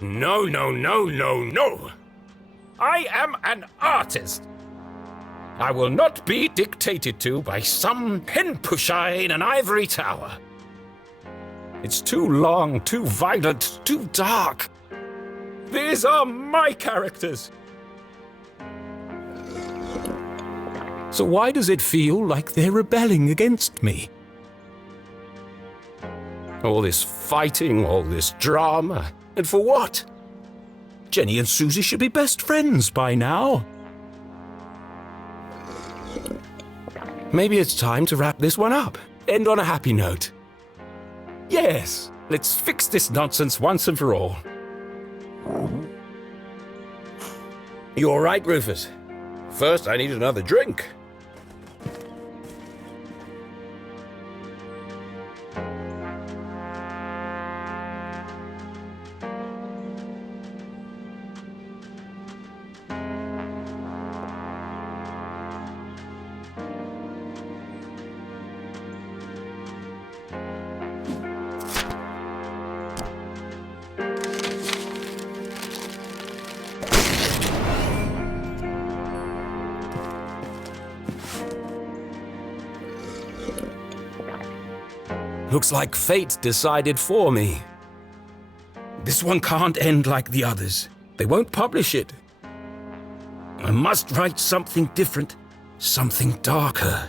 No, no, no, no, no! I am an artist! I will not be dictated to by some pen pusher in an ivory tower. It's too long, too violent, too dark. These are my characters. So why does it feel like they're rebelling against me? All this fighting, all this drama, and for what? Jenny and Susie should be best friends by now. Maybe it's time to wrap this one up. End on a happy note. Yes, let's fix this nonsense once and for all. You all right, Rufus? First, I need another drink. Looks like fate decided for me. This one can't end like the others. They won't publish it. I must write something different, something darker.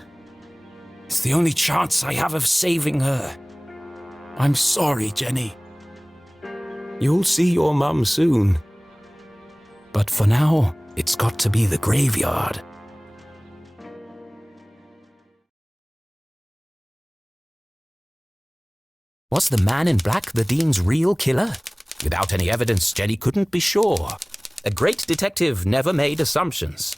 It's the only chance I have of saving her. I'm sorry, Jenny. You'll see your mum soon. But for now, it's got to be the graveyard. Was the man in black the Dean's real killer? Without any evidence, Jenny couldn't be sure. A great detective never made assumptions.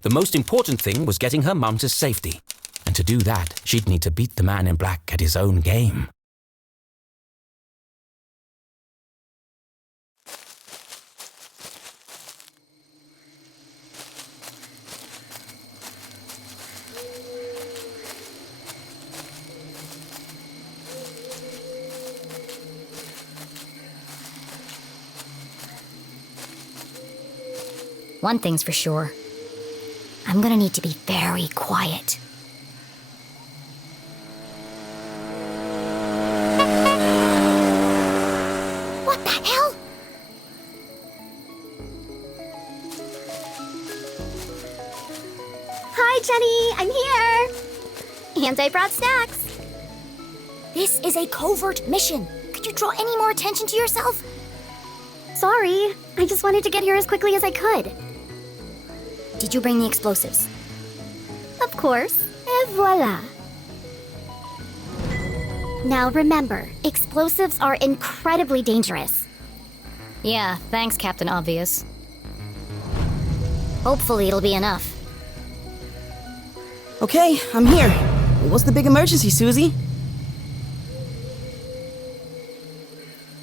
The most important thing was getting her mum to safety. And to do that, she'd need to beat the man in black at his own game. One thing's for sure. I'm gonna need to be very quiet. What the hell? Hi, Jenny! I'm here! And I brought snacks. This is a covert mission. Could you draw any more attention to yourself? Sorry, I just wanted to get here as quickly as I could. Did you bring the explosives? Of course. Et voila. Now remember, explosives are incredibly dangerous. Yeah, thanks, Captain Obvious. Hopefully it'll be enough. Okay, I'm here. What's the big emergency, Susie?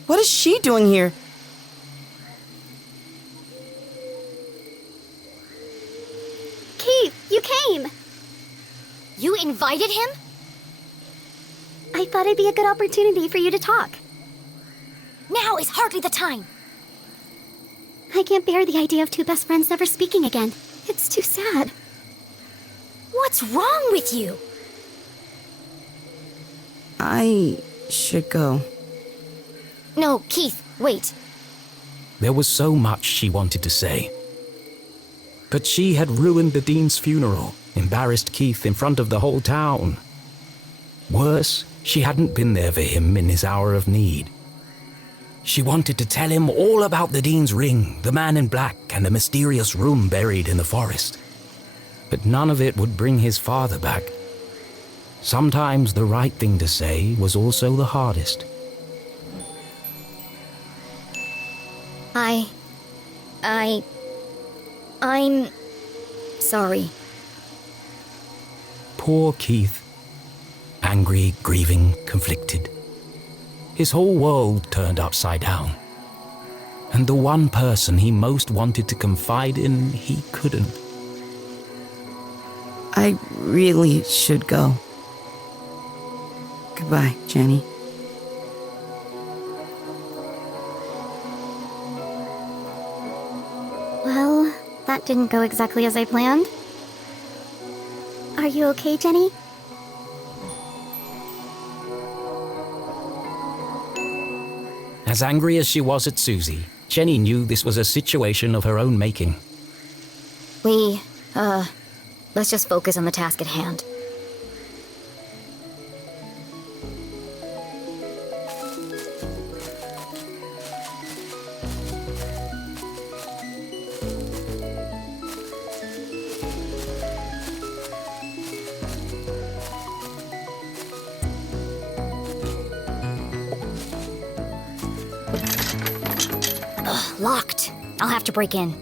What is she doing here? Keith, you came! You invited him? I thought it'd be a good opportunity for you to talk. Now is hardly the time. I can't bear the idea of two best friends never speaking again. It's too sad. What's wrong with you? I should go. No, Keith, wait. There was so much she wanted to say. But she had ruined the Dean's funeral, embarrassed Keith in front of the whole town. Worse, she hadn't been there for him in his hour of need. She wanted to tell him all about the Dean's ring, the man in black, and the mysterious room buried in the forest. But none of it would bring his father back. Sometimes the right thing to say was also the hardest. I'm sorry. Poor Keith. Angry, grieving, conflicted. His whole world turned upside down. And the one person he most wanted to confide in, he couldn't. I really should go. Goodbye, Jenny. That didn't go exactly as I planned. Are you okay, Jenny? As angry as she was at Susie, Jenny knew this was a situation of her own making. Let's just focus on the task at hand. Ugh, locked. I'll have to break in.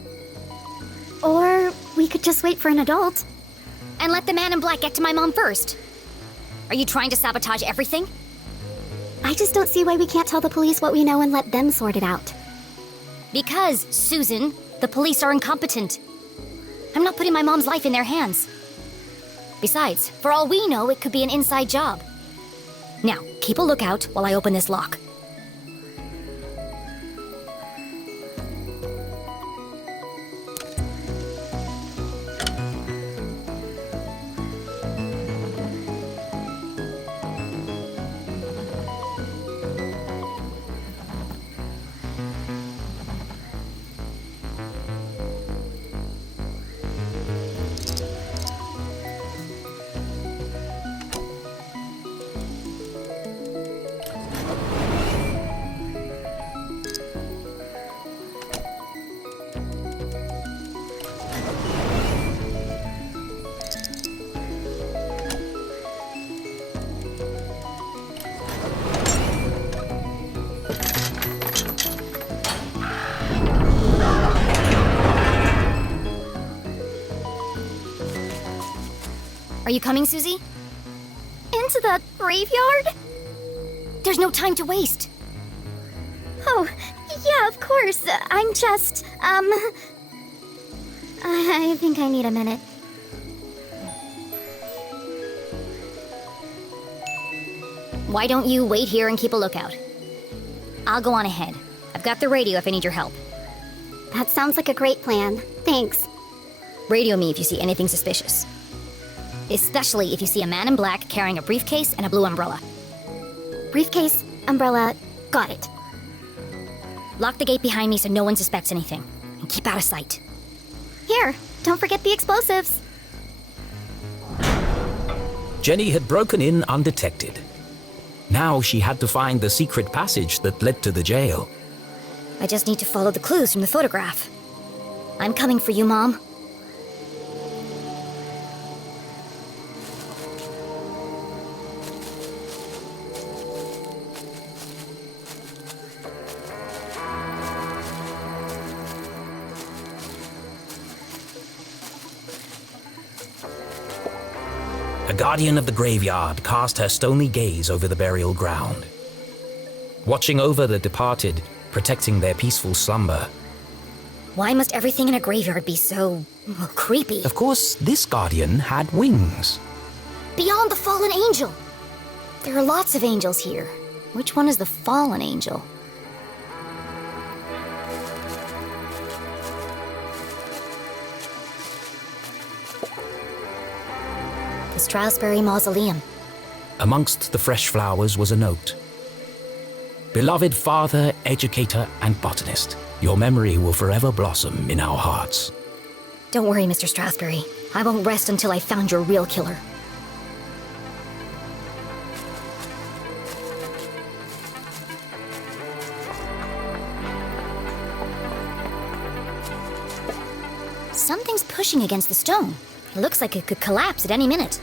Or we could just wait for an adult. And let the man in black get to my mom first. Are you trying to sabotage everything? I just don't see why we can't tell the police what we know and let them sort it out. Because, Susan, the police are incompetent. I'm not putting my mom's life in their hands. Besides, for all we know, it could be an inside job. Now, keep a lookout while I open this lock. Are you coming, Susie? Into the graveyard? There's no time to waste. Oh, yeah, of course. I'm just, I think I need a minute. Why don't you wait here and keep a lookout? I'll go on ahead. I've got the radio if I need your help. That sounds like a great plan. Thanks. Radio me if you see anything suspicious. Especially if you see a man in black carrying a briefcase and a blue umbrella. Briefcase, umbrella, got it. Lock the gate behind me so no one suspects anything. And keep out of sight. Here, don't forget the explosives. Jenny had broken in undetected. Now she had to find the secret passage that led to the jail. I just need to follow the clues from the photograph. I'm coming for you, Mom. A guardian of the graveyard cast her stony gaze over the burial ground. Watching over the departed, protecting their peaceful slumber. Why must everything in a graveyard be so creepy? Of course, this guardian had wings. Beyond the fallen angel! There are lots of angels here. Which one is the fallen angel? The Strasberry Mausoleum. Amongst the fresh flowers was a note. Beloved father, educator, and botanist, your memory will forever blossom in our hearts. Don't worry, Mr. Strasberry. I won't rest until I've found your real killer. Something's pushing against the stone. It looks like it could collapse at any minute.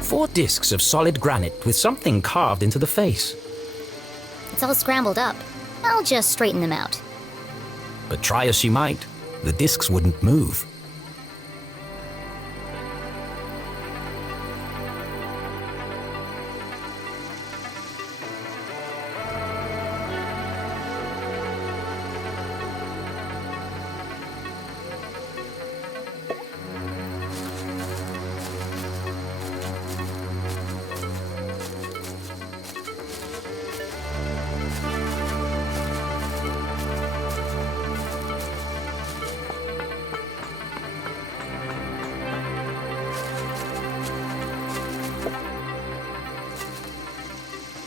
Four discs of solid granite with something carved into the face. It's all scrambled up. I'll just straighten them out. But try as she might, the discs wouldn't move.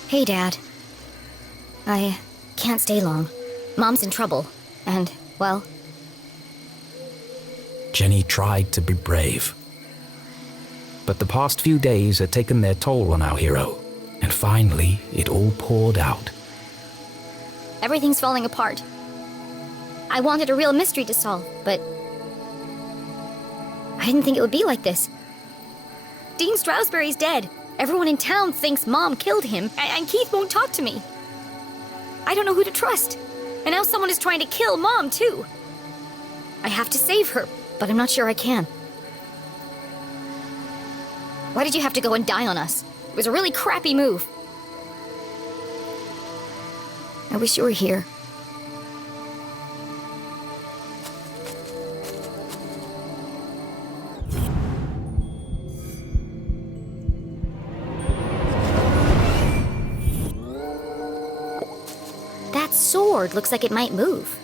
Hey, Dad. I can't stay long. Mom's in trouble, and, well... Jenny tried to be brave. But the past few days had taken their toll on our hero, and finally it all poured out. Everything's falling apart. I wanted a real mystery to solve, but... I didn't think it would be like this. Dean Stroudsbury's dead. Everyone in town thinks Mom killed him, and Keith won't talk to me. I don't know who to trust. And now someone is trying to kill Mom, too. I have to save her, but I'm not sure I can. Why did you have to go and die on us? It was a really crappy move. I wish you were here. That sword looks like it might move.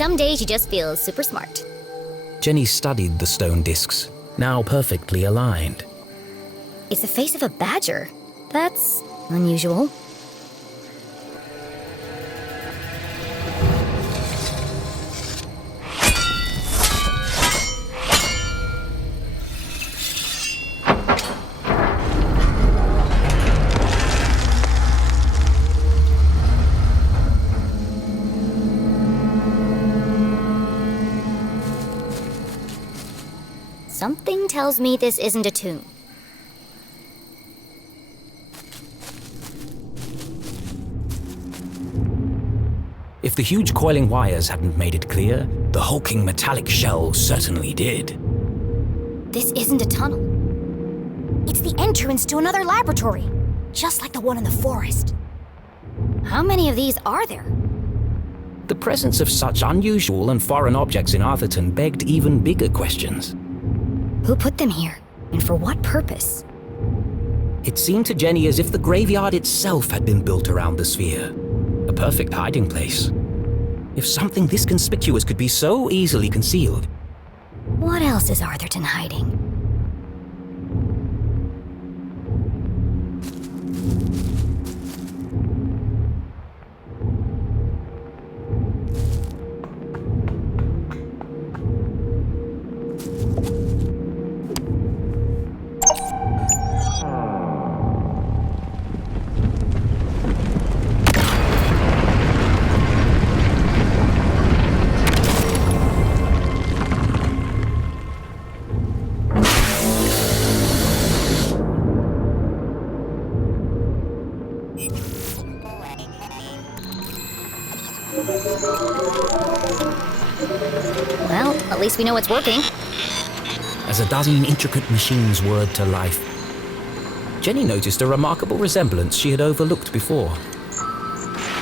Some days you just feel super smart. Jenny studied the stone discs, now perfectly aligned. It's the face of a badger. That's unusual. Something tells me this isn't a tomb. If the huge coiling wires hadn't made it clear, the hulking metallic shell certainly did. This isn't a tunnel. It's the entrance to another laboratory, just like the one in the forest. How many of these are there? The presence of such unusual and foreign objects in Arthurton begged even bigger questions. Who put them here, and for what purpose? It seemed to Jenny as if the graveyard itself had been built around the sphere. A perfect hiding place. If something this conspicuous could be so easily concealed. What else is Arthurton hiding? Well, at least we know it's working. As a dozen intricate machines whirred to life, Jenny noticed a remarkable resemblance she had overlooked before.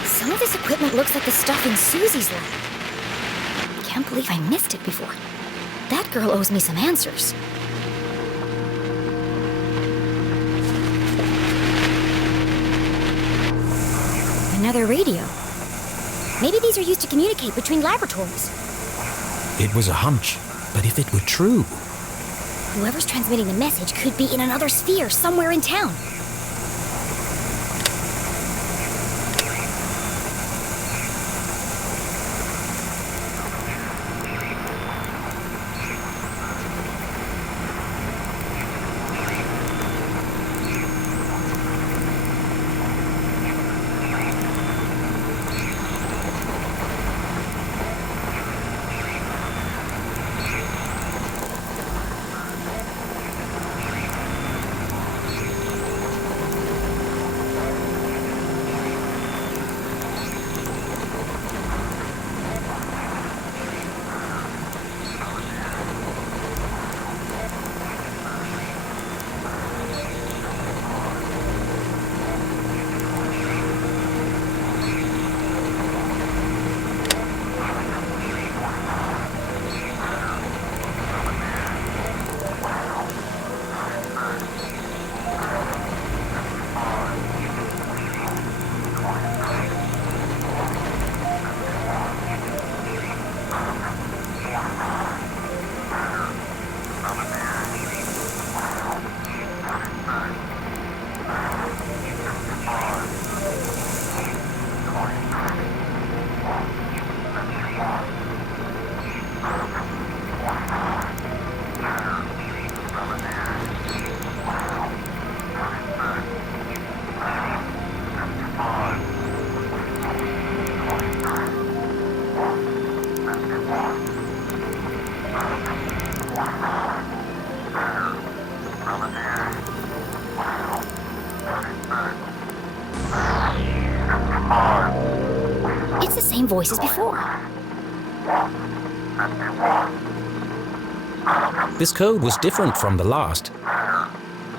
Some of this equipment looks like the stuff in Susie's lab. Can't believe I missed it before. That girl owes me some answers. Another radio. Maybe these are used to communicate between laboratories. It was a hunch, but if it were true... Whoever's transmitting the message could be in another sphere somewhere in town. It's the same voice as before. This code was different from the last.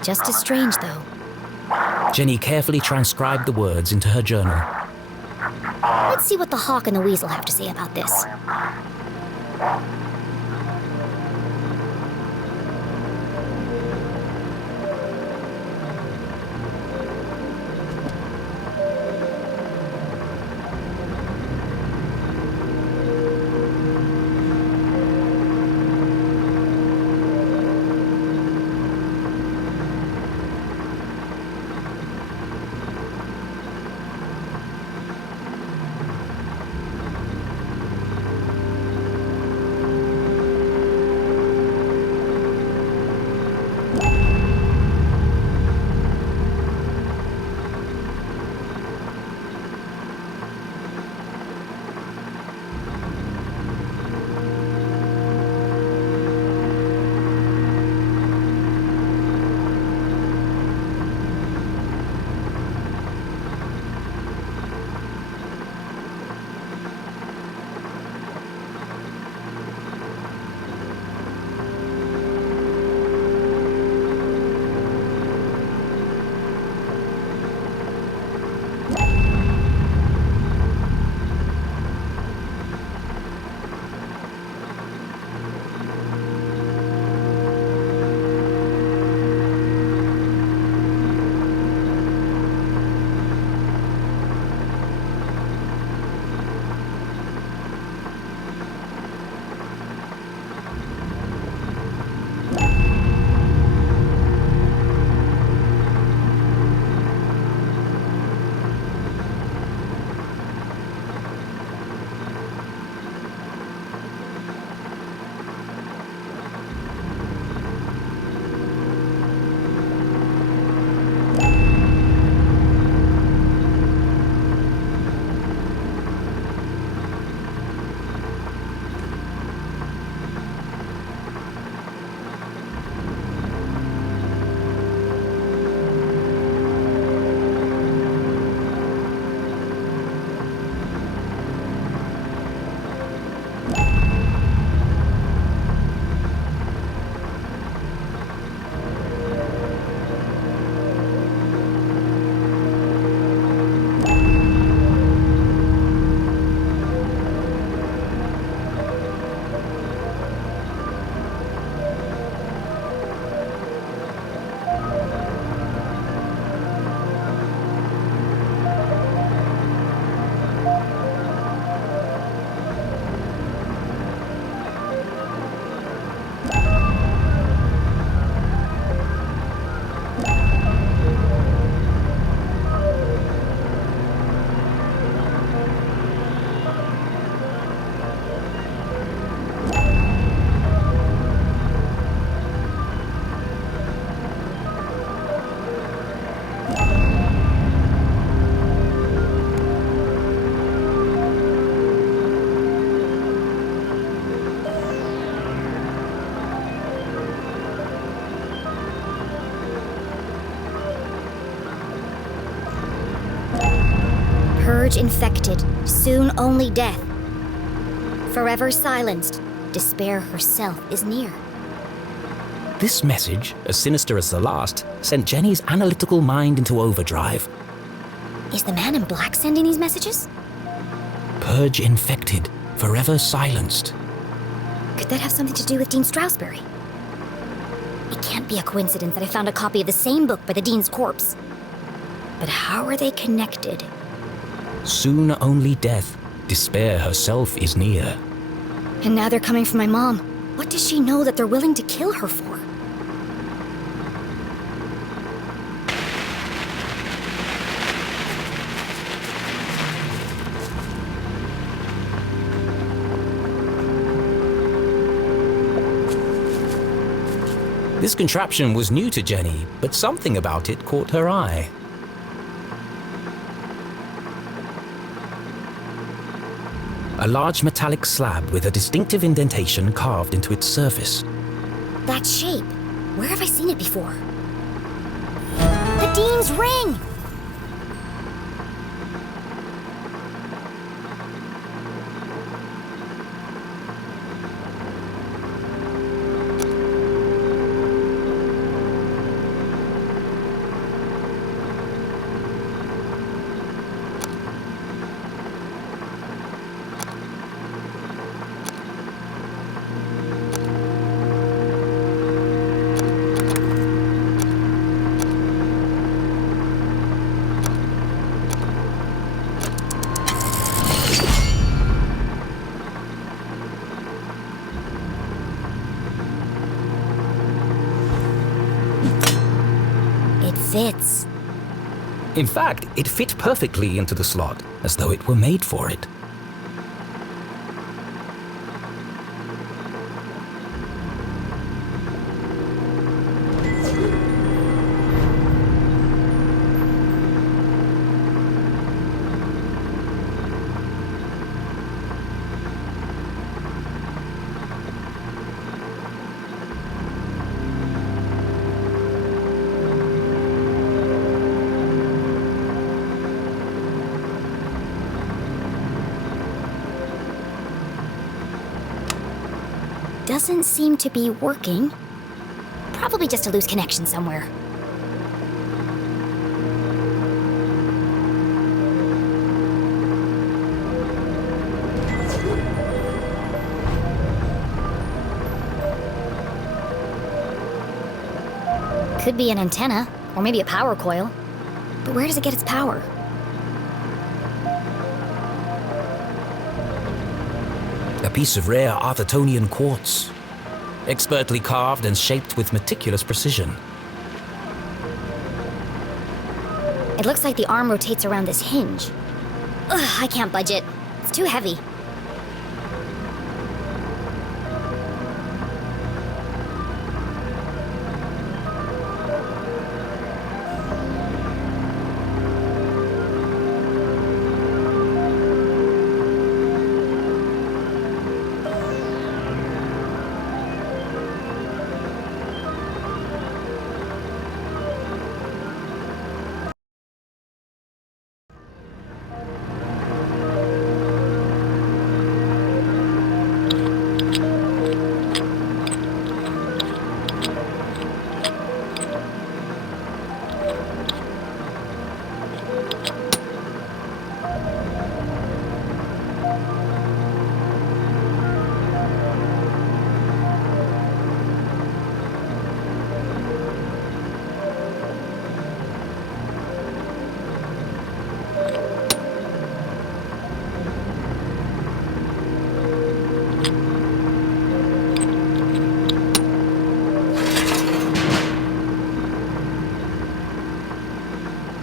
Just as strange, though. Jenny carefully transcribed the words into her journal. Let's see what the hawk and the weasel have to say about this. Purge infected, soon only death. Forever silenced, despair herself is near. This message, as sinister as the last, sent Jenny's analytical mind into overdrive. Is the man in black sending these messages? Purge infected, forever silenced. Could that have something to do with Dean Strasberry? It can't be a coincidence that I found a copy of the same book by the Dean's corpse. But how are they connected? Soon only death, despair herself is near. And now they're coming for my mom. What does she know that they're willing to kill her for? This contraption was new to Jenny, but something about it caught her eye. A large metallic slab with a distinctive indentation carved into its surface. That shape. Where have I seen it before? The Dean's ring! Fits. In fact, it fit perfectly into the slot, as though it were made for it. Doesn't seem to be working. Probably just a loose connection somewhere. Could be an antenna, or maybe a power coil. But where does it get its power? A piece of rare Arthurtonian quartz, expertly carved and shaped with meticulous precision. It looks like the arm rotates around this hinge. Ugh, I can't budge it. It's too heavy.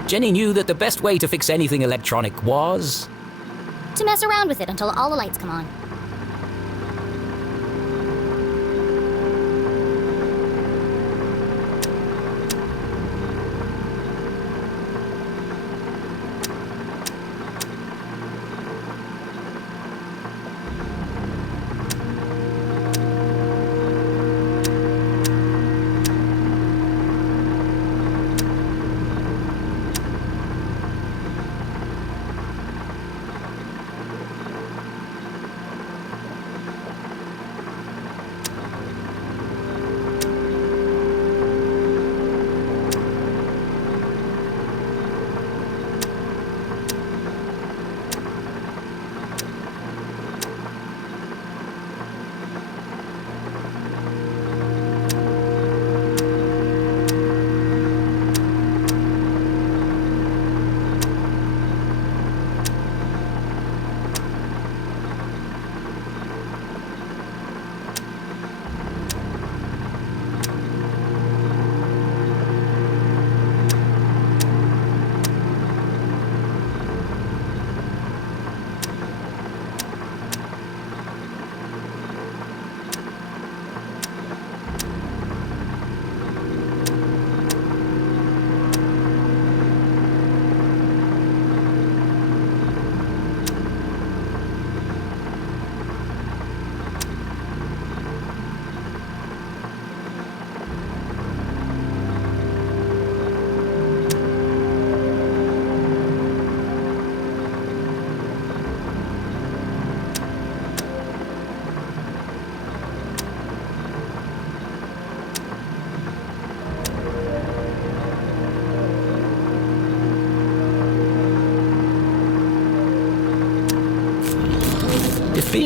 Jenny knew that the best way to fix anything electronic was... To mess around with it until all the lights come on.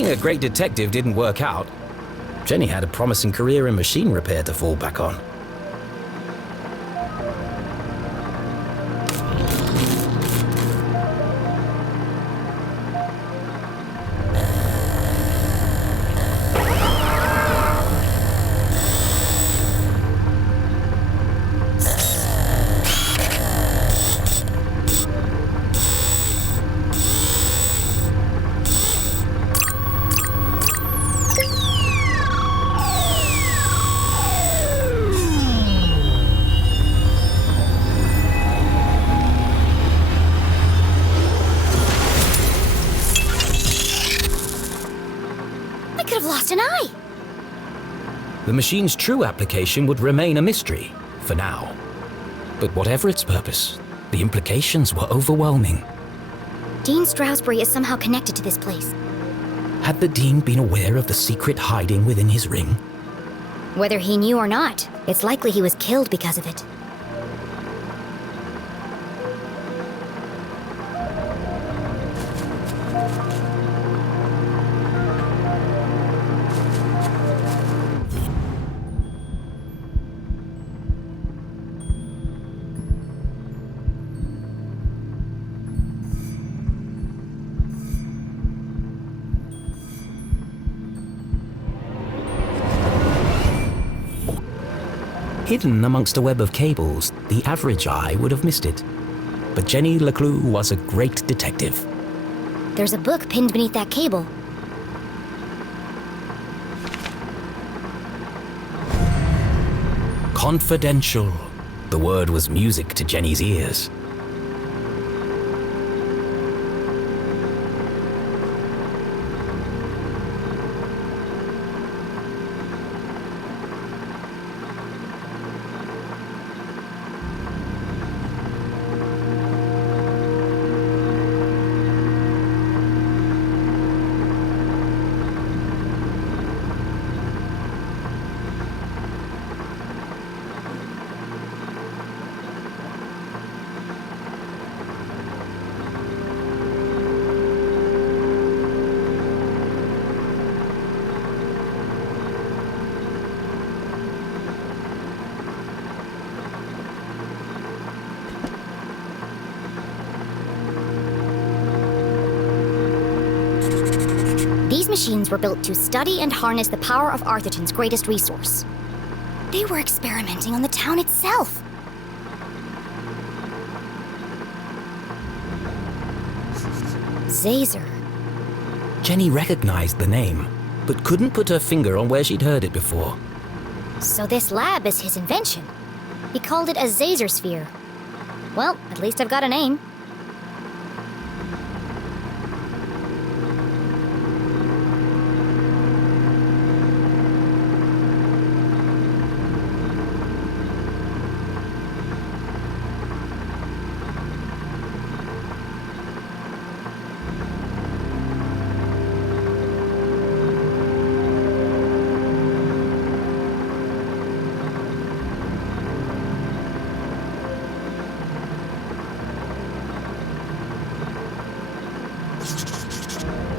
being a great detective didn't work out, Jenny had a promising career in machine repair to fall back on. I could have lost an eye. The machine's true application would remain a mystery, for now. But whatever its purpose, the implications were overwhelming. Dean Stroudsbury is somehow connected to this place. Had the Dean been aware of the secret hiding within his ring? Whether he knew or not, it's likely he was killed because of it. Hidden amongst a web of cables, the average eye would have missed it. But Jenny LeClue was a great detective. There's a book pinned beneath that cable. Confidential. The word was music to Jenny's ears. These machines were built to study and harness the power of Arthurton's greatest resource. They were experimenting on the town itself. Zazer. Jenny recognized the name, but couldn't put her finger on where she'd heard it before. So this lab is his invention. He called it a Zazer sphere. Well, at least I've got a name.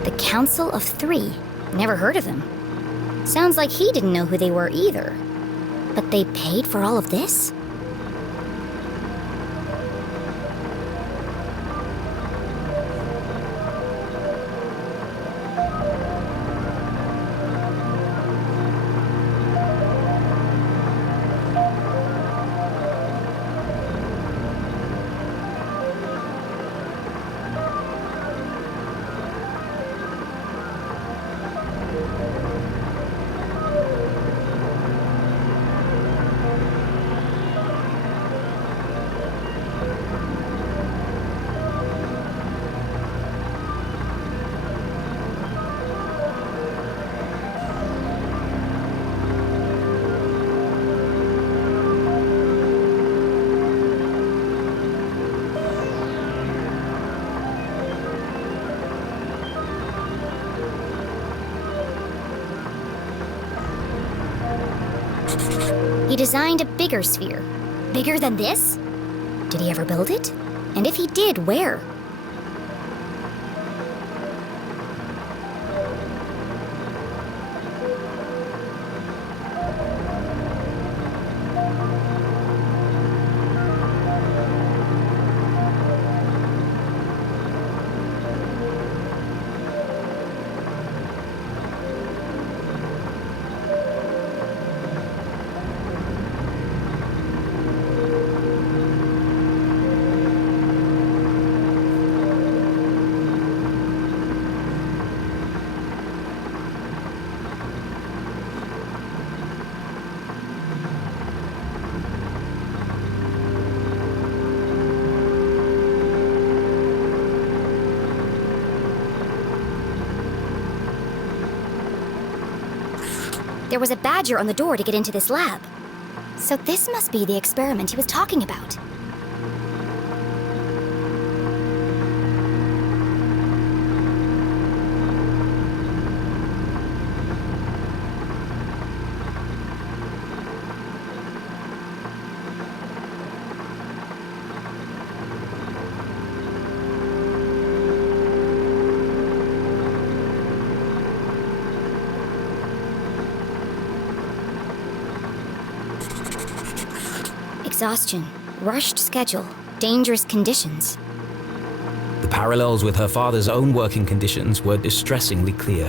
The Council of Three. Never heard of them. Sounds like he didn't know who they were either. But they paid for all of this? He designed a bigger sphere. Bigger than this? Did he ever build it? And if he did, where? There was a badger on the door to get into this lab. So this must be the experiment he was talking about. Exhaustion, rushed schedule, dangerous conditions. The parallels with her father's own working conditions were distressingly clear.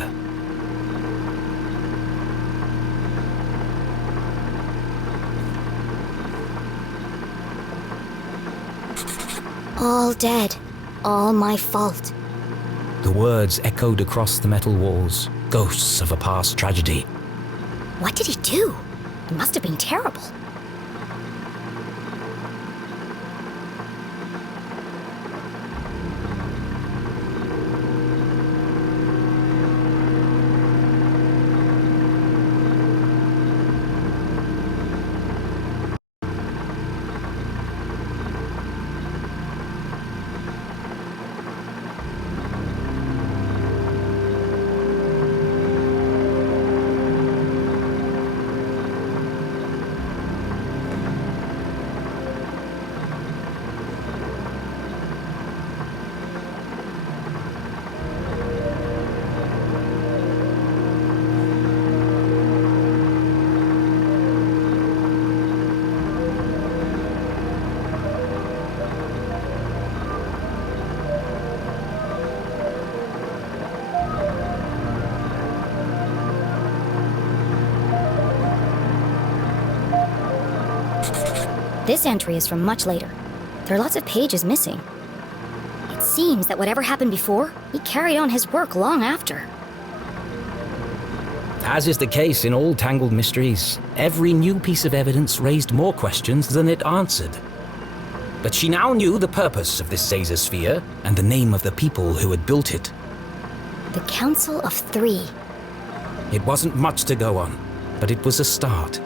All dead. All my fault. The words echoed across the metal walls, ghosts of a past tragedy. What did he do? It must have been terrible. This entry is from much later. There are lots of pages missing. It seems that whatever happened before, he carried on his work long after. As is the case in all tangled mysteries, every new piece of evidence raised more questions than it answered. But she now knew the purpose of this Caesar sphere and the name of the people who had built it. The Council of Three. It wasn't much to go on, but it was a start.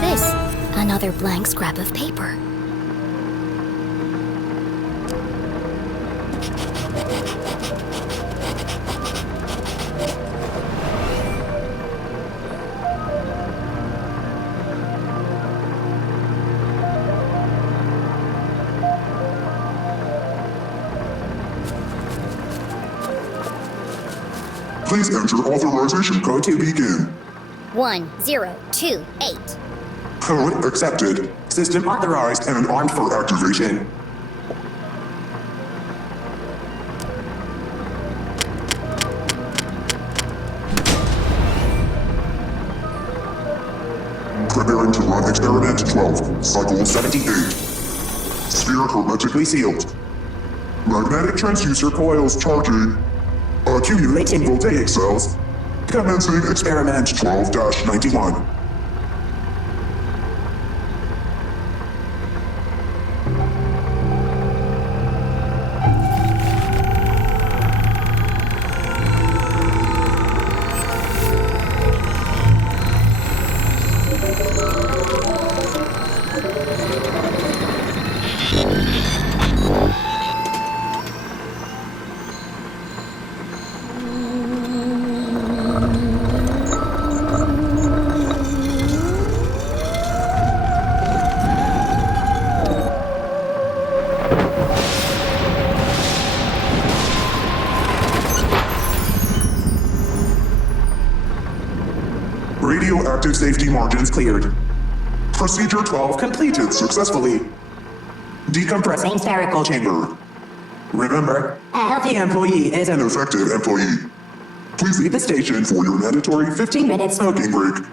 this? Another blank scrap of paper. Please enter authorization code to begin. 1028. Code accepted. System authorized and armed for activation. Preparing to run experiment 12, cycle 78. Sphere hermetically sealed. Magnetic transducer coils charging. Accumulating voltaic cells. Commencing experiment 12-91. Radioactive safety margins cleared. Procedure 12 completed successfully. Decompressing spherical chamber. Remember, a healthy employee is an affected employee. Please leave the station for your mandatory 15-minute smoking break.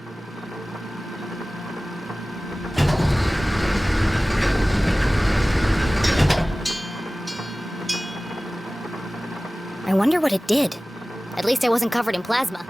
I wonder what it did. At least I wasn't covered in plasma.